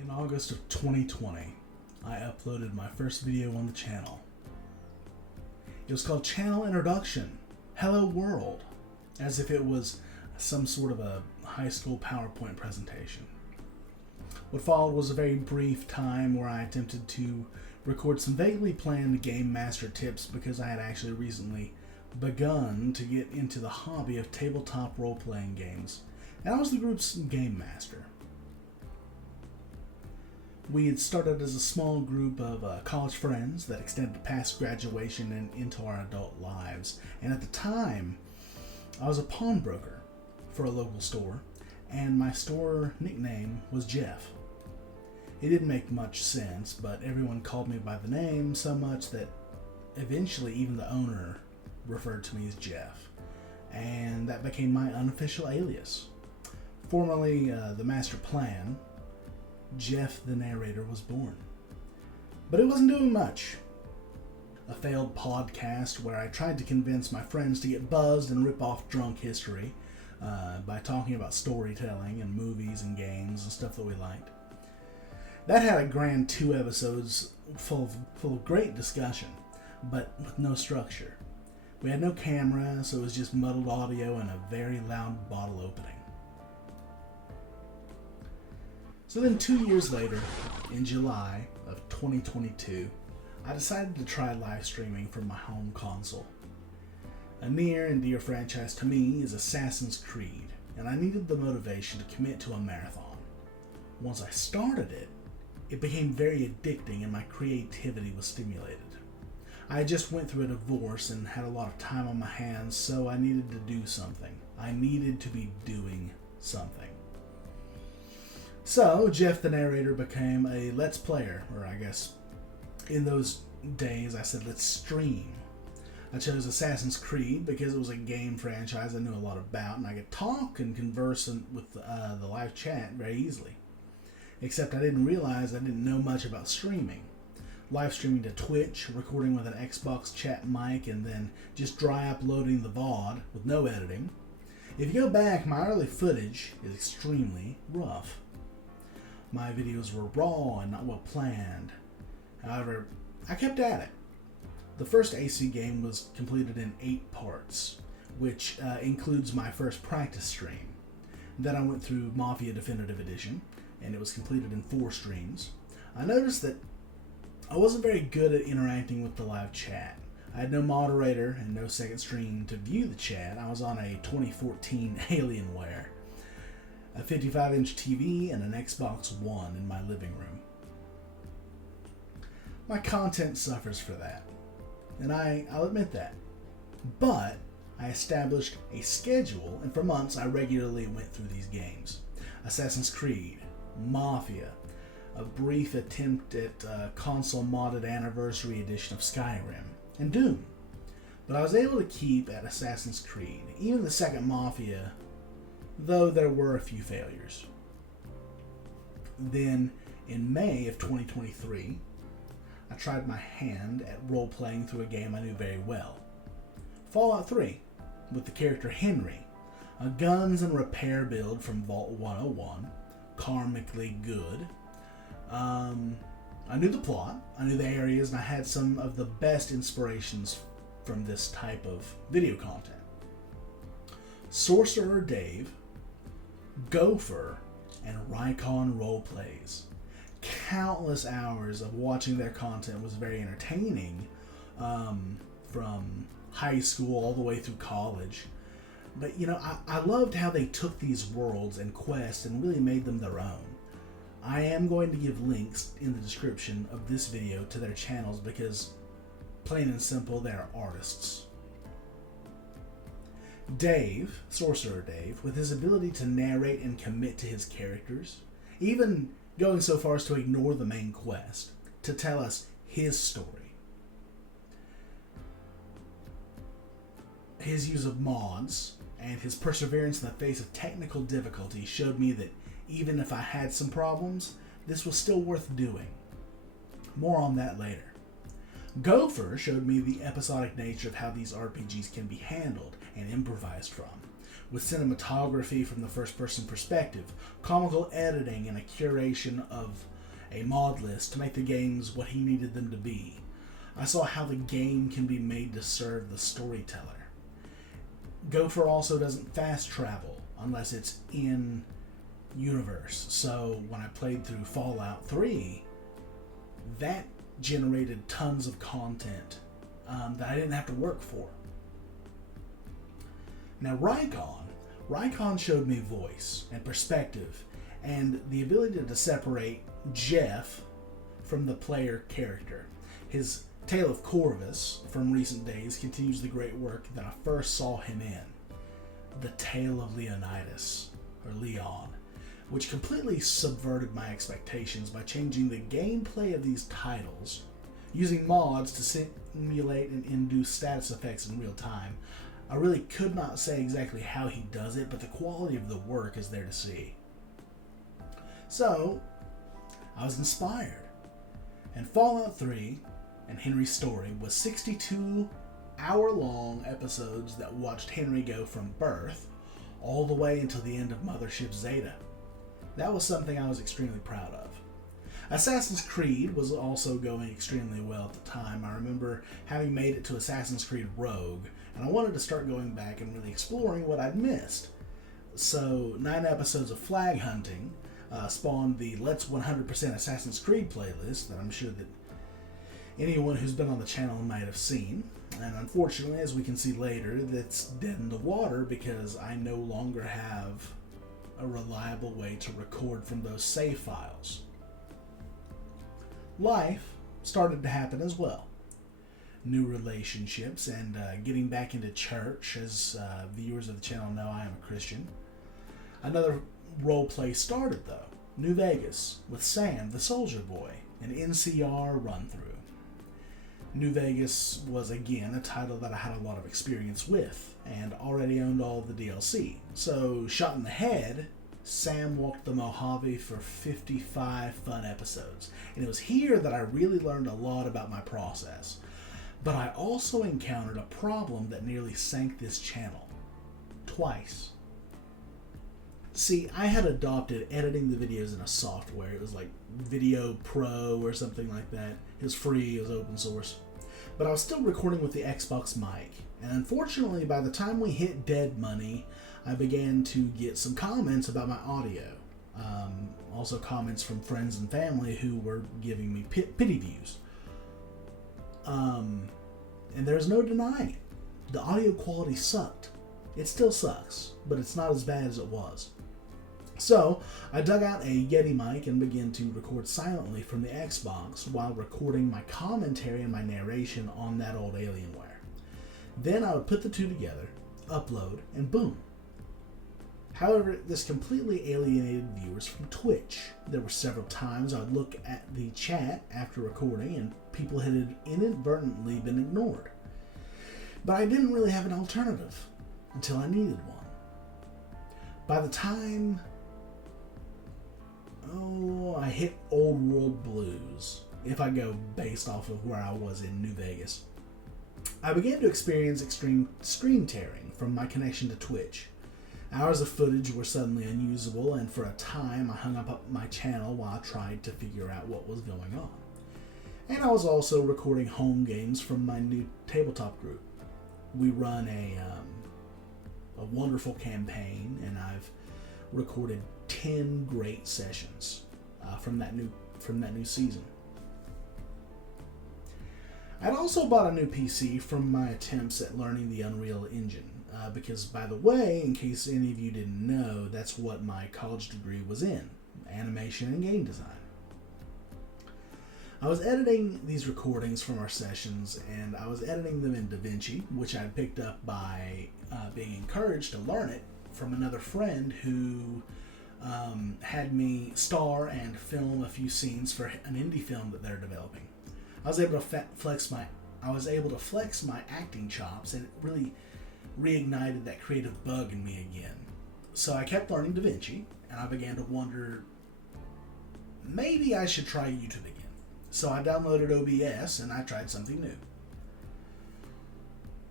In August of 2020, I uploaded my first video on the channel. It was called Channel Introduction, Hello World, as if it was some sort of a high school PowerPoint presentation. What followed was a very brief time where I attempted to record some vaguely planned Game Master tips because I had actually recently begun to get into the hobby of tabletop role-playing games, and I was the group's Game Master. We had started as a small group of college friends that extended past graduation and into our adult lives, and at the time, I was a pawnbroker for a local store, and my store nickname was Jeff. It didn't make much sense, but everyone called me by the name so much that eventually even the owner referred to me as Jeff, and that became my unofficial alias. Formerly the Master Plan, Jeff the Narrator was born. But it wasn't doing much. A failed podcast where I tried to convince my friends to get buzzed and rip off drunk history by talking about storytelling and movies and games and stuff that we liked. That had a grand 2 episodes full of great discussion, but with no structure. We had no camera, so it was just muddled audio and a very loud bottle opening. So then 2 years later, in July of 2022, I decided to try live streaming from my home console. A near and dear franchise to me is Assassin's Creed, and I needed the motivation to commit to a marathon. Once I started it, it became very addicting and my creativity was stimulated. I just went through a divorce and had a lot of time on my hands, so I needed to do something. I needed to be doing something. So, Jeff the Narrator became a Let's Player, or I guess in those days I said let's stream. I chose Assassin's Creed because it was a game franchise I knew a lot about, and I could talk and converse with the live chat very easily. Except I didn't realize I didn't know much about streaming. Live streaming to Twitch, recording with an Xbox chat mic, and then just dry uploading the VOD with no editing. If you go back, my early footage is extremely rough. My videos were raw and not well planned. However, I kept at it. The first AC game was completed in 8 parts, which includes my first practice stream. Then I went through Mafia Definitive Edition, and it was completed in 4 streams. I noticed that I wasn't very good at interacting with the live chat. I had no moderator and no second stream to view the chat. I was on a 2014 Alienware, a 55-inch TV, and an Xbox One in my living room. My content suffers for that, and I'll admit that. But I established a schedule, and for months I regularly went through these games. Assassin's Creed, Mafia, a brief attempt at a console-modded anniversary edition of Skyrim, and Doom. But I was able to keep at Assassin's Creed, even the second Mafia, though there were a few failures. Then, in May of 2023, I tried my hand at role-playing through a game I knew very well. Fallout 3, with the character Henry, a guns and repair build from Vault 101, karmically good. I knew the plot, I knew the areas, and I had some of the best inspirations from this type of video content. SorcererDave, Gopher, and Rycon Roleplays. Countless hours of watching their content was very entertaining, from high school all the way through college. But, I loved how they took these worlds and quests and really made them their own. I am going to give links in the description of this video to their channels because, plain and simple, they are artists. Dave, SorcererDave, with his ability to narrate and commit to his characters, even going so far as to ignore the main quest, to tell us his story. His use of mods and his perseverance in the face of technical difficulty showed me that even if I had some problems, this was still worth doing. More on that later. Gopher showed me the episodic nature of how these RPGs can be handled and improvised from, with cinematography from the first-person perspective, comical editing, and a curation of a mod list to make the games what he needed them to be. I saw how the game can be made to serve the storyteller. Gopher also doesn't fast travel unless it's in universe. So when I played through Fallout 3, that generated tons of content that I didn't have to work for. Now Rycon showed me voice and perspective and the ability to separate Jeff from the player character. His Tale of Corvus from recent days continues the great work that I first saw him in, The Tale of Leonidas, or Leon, which completely subverted my expectations by changing the gameplay of these titles, using mods to simulate and induce status effects in real time. I really could not say exactly how he does it, but the quality of the work is there to see. So, I was inspired, and Fallout 3 and Henry's story was 62 hour-long episodes that watched Henry go from birth all the way until the end of Mothership Zeta. That was something I was extremely proud of. Assassin's Creed was also going extremely well at the time. I remember having made it to Assassin's Creed Rogue, and I wanted to start going back and really exploring what I'd missed. So 9 episodes of flag hunting spawned the Let's 100% Assassin's Creed playlist that I'm sure that anyone who's been on the channel might have seen. And unfortunately, as we can see later, that's dead in the water because I no longer have a reliable way to record from those save files. Life started to happen as well. New relationships and getting back into church. As viewers of the channel know, I am a Christian. Another role play started though. New Vegas with Sam, the Soldier Boy, an NCR run-through. New Vegas was again a title that I had a lot of experience with and already owned all of the DLC. So, shot in the head, Sam walked the Mojave for 55 fun episodes. And it was here that I really learned a lot about my process. But I also encountered a problem that nearly sank this channel. Twice. See, I had adopted editing the videos in a software. It was like Video Pro or something like that. It was free, it was open source. But I was still recording with the Xbox mic. And unfortunately, by the time we hit dead money, I began to get some comments about my audio. Also comments from friends and family who were giving me pity views. And there's no denying it. The audio quality sucked. It still sucks, but it's not as bad as it was. So, I dug out a Yeti mic and began to record silently from the Xbox while recording my commentary and my narration on that old Alienware. Then I would put the two together, upload, and boom. However, this completely alienated viewers from Twitch. There were several times I would look at the chat after recording and people had inadvertently been ignored. But I didn't really have an alternative until I needed one. By the time I hit Old World Blues, if I go based off of where I was in New Vegas, I began to experience extreme screen tearing from my connection to Twitch. Hours of footage were suddenly unusable, and for a time I hung up my channel while I tried to figure out what was going on. And I was also recording home games from my new tabletop group. We run a wonderful campaign, and I've recorded 10 great sessions from that new season. I'd also bought a new PC from my attempts at learning the Unreal Engine. Because, by the way, in case any of you didn't know, that's what my college degree was in, animation and game design. I was editing these recordings from our sessions, and I was editing them in DaVinci, which I picked up by being encouraged to learn it from another friend who had me star and film a few scenes for an indie film that they're developing. I was able to flex my acting chops, and it really reignited that creative bug in me again. So I kept learning DaVinci, and I began to wonder, maybe I should try YouTube again. So I downloaded OBS, and I tried something new.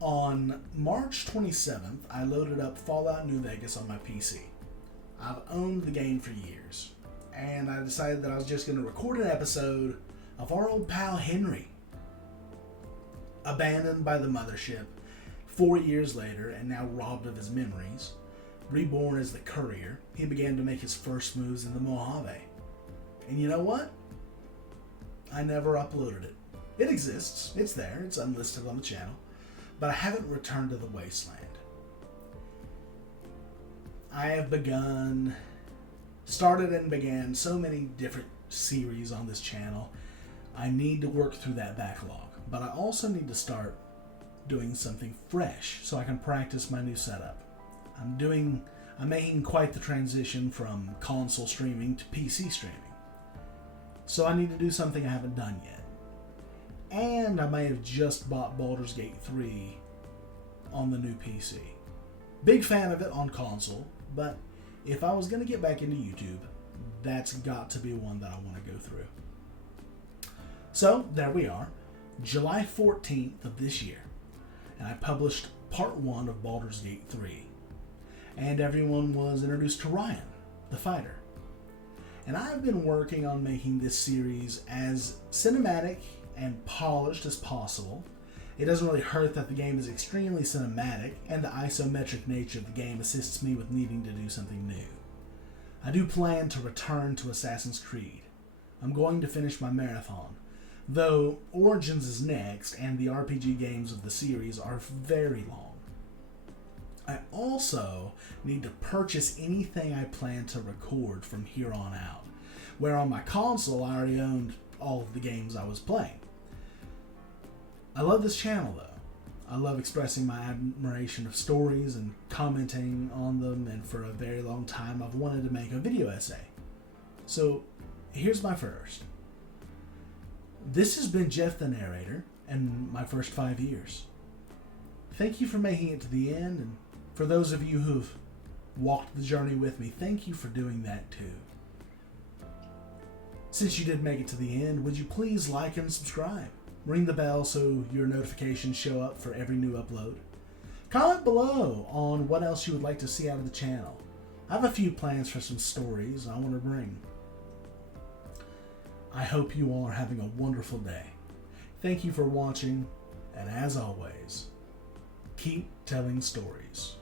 On March 27th, I loaded up Fallout New Vegas on my PC. I've owned the game for years, and I decided that I was just going to record an episode of our old pal Henry. Abandoned by the mothership 4 years later and now robbed of his memories, reborn as the courier, he began to make his first moves in the Mojave. And you know what? I never uploaded it. It exists, it's there, it's unlisted on the channel, but I haven't returned to the wasteland. I have started and began so many different series on this channel. I need to work through that backlog, but I also need to start doing something fresh so I can practice my new setup. I'm making quite the transition from console streaming to PC streaming. So I need to do something I haven't done yet. And I may have just bought Baldur's Gate 3 on the new PC. Big fan of it on console, but if I was going to get back into YouTube, that's got to be one that I want to go through. So there we are, July 14th of this year, and I published part 1 of Baldur's Gate 3. And everyone was introduced to Ryan, the fighter. And I've been working on making this series as cinematic and polished as possible. It doesn't really hurt that the game is extremely cinematic, and the isometric nature of the game assists me with needing to do something new. I do plan to return to Assassin's Creed. I'm going to finish my marathon, though Origins is next, and the RPG games of the series are very long. I also need to purchase anything I plan to record from here on out, where on my console I already owned all of the games I was playing. I love this channel though. I love expressing my admiration of stories and commenting on them, and for a very long time I've wanted to make a video essay. So here's my first. This has been Jeff the Narrator and my first 5 years. Thank you for making it to the end, and for those of you who've walked the journey with me, thank you for doing that too. Since you did make it to the end, would you please like and subscribe? Ring the bell so your notifications show up for every new upload. Comment below on what else you would like to see out of the channel. I have a few plans for some stories I want to bring. I hope you all are having a wonderful day. Thank you for watching, and as always, keep telling stories.